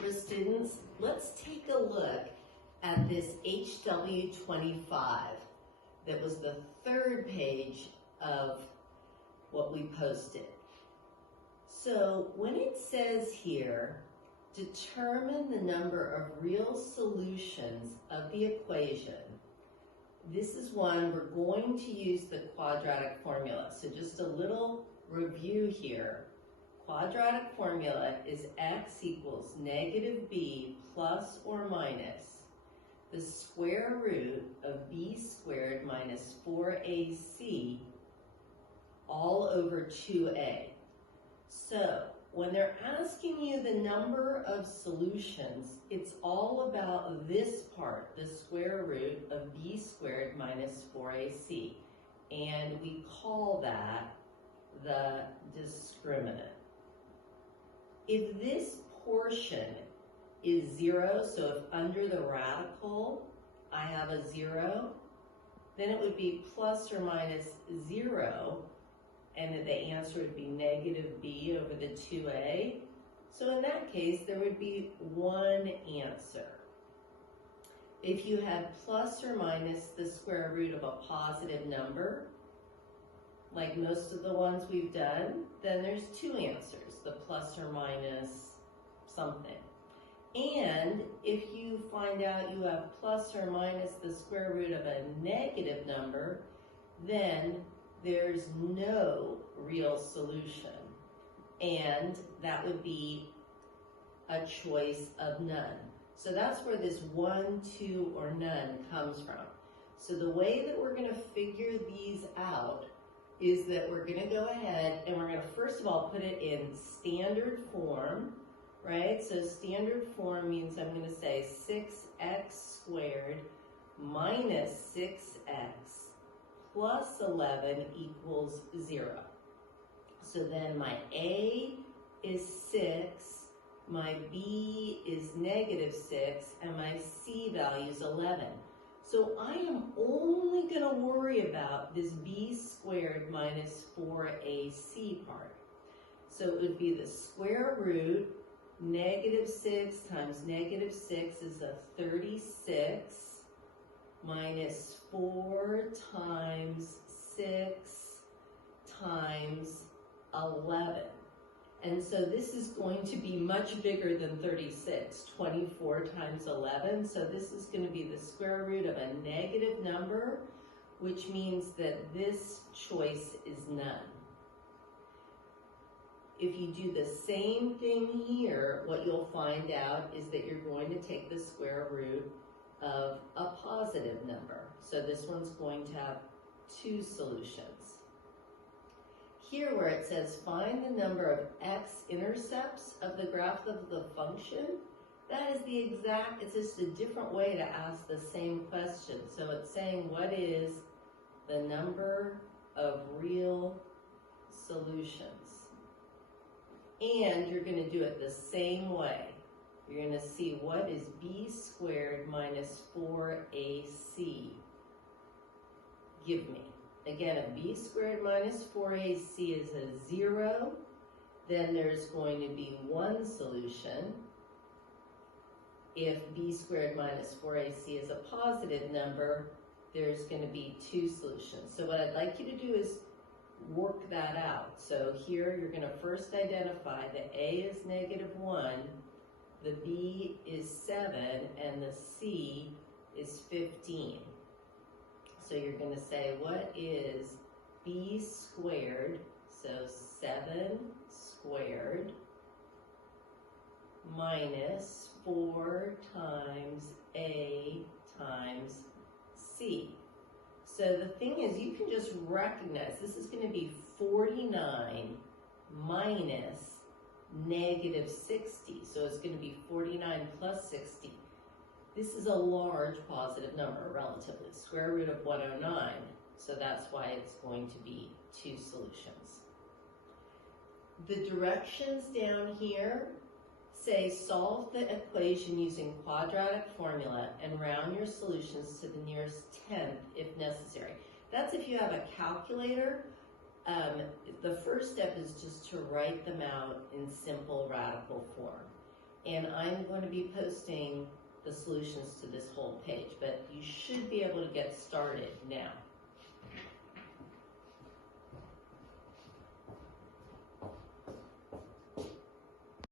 algebra students, let's take a look at this HW25 that was the third page of what we posted. So when it says here, determine the number of real solutions of the equation, this is one we're going to use the quadratic formula. So just a little review here. Quadratic formula is x equals negative b plus or minus the square root of b squared minus 4ac all over 2a. So when they're asking you the number of solutions, it's all about this part, the square root of b squared minus 4ac. And we call that the discriminant. If this portion is 0, so if under the radical I have a 0, then it would be plus or minus 0, and the answer would be negative b over the 2a. So in that case, there would be one answer. If you had plus or minus the square root of a positive number, like most of the ones we've done, then there's two answers, the plus or minus something. And if you find out you have plus or minus the square root of a negative number, then there's no real solution. And that would be a choice of none. So that's where this 1, 2, or none comes from. So the way that we're going to figure these out is that we're going to go ahead and we're going to first of all put it in standard form, right? So standard form means I'm going to say 6x squared minus 6x plus 11 equals 0. So then my A is 6, my B is negative 6, and my C value is 11. So I am only going to worry about this b squared minus 4ac part. So it would be the square root, negative 6 times negative 6 is a 36, minus 4 times 6 times 11. And so this is going to be much bigger than 36, 24 times 11. So this is going to be the square root of a negative number, which means that this choice is none. If you do the same thing here, what you'll find out is that you're going to take the square root of a positive number. So this one's going to have two solutions. Here where it says find the number of x-intercepts of the graph of the function, that is the exact, it's just a different way to ask the same question. So it's saying what is the number of real solutions? And you're going to do it the same way. You're going to see what is b squared minus 4ac give me. Again, if b squared minus 4ac is a 0, then there's going to be one solution. If b squared minus 4ac is a positive number, there's going to be two solutions. So what I'd like you to do is work that out. So here you're going to first identify the a is negative 1, the b is 7, and the c is 15. So you're going to say, what is b squared, so 7 squared, minus 4 times a times c. So the thing is, you can just recognize this is going to be 49 minus negative 60. So it's going to be 49 plus 60. This is a large positive number, relatively, square root of 109. So that's why it's going to be two solutions. The directions down here say solve the equation using quadratic formula and round your solutions to the nearest tenth if necessary. That's if you have a calculator. The first step is just to write them out in simple radical form. and I'm going to be posting the solutions to this whole page, but you should be able to get started now.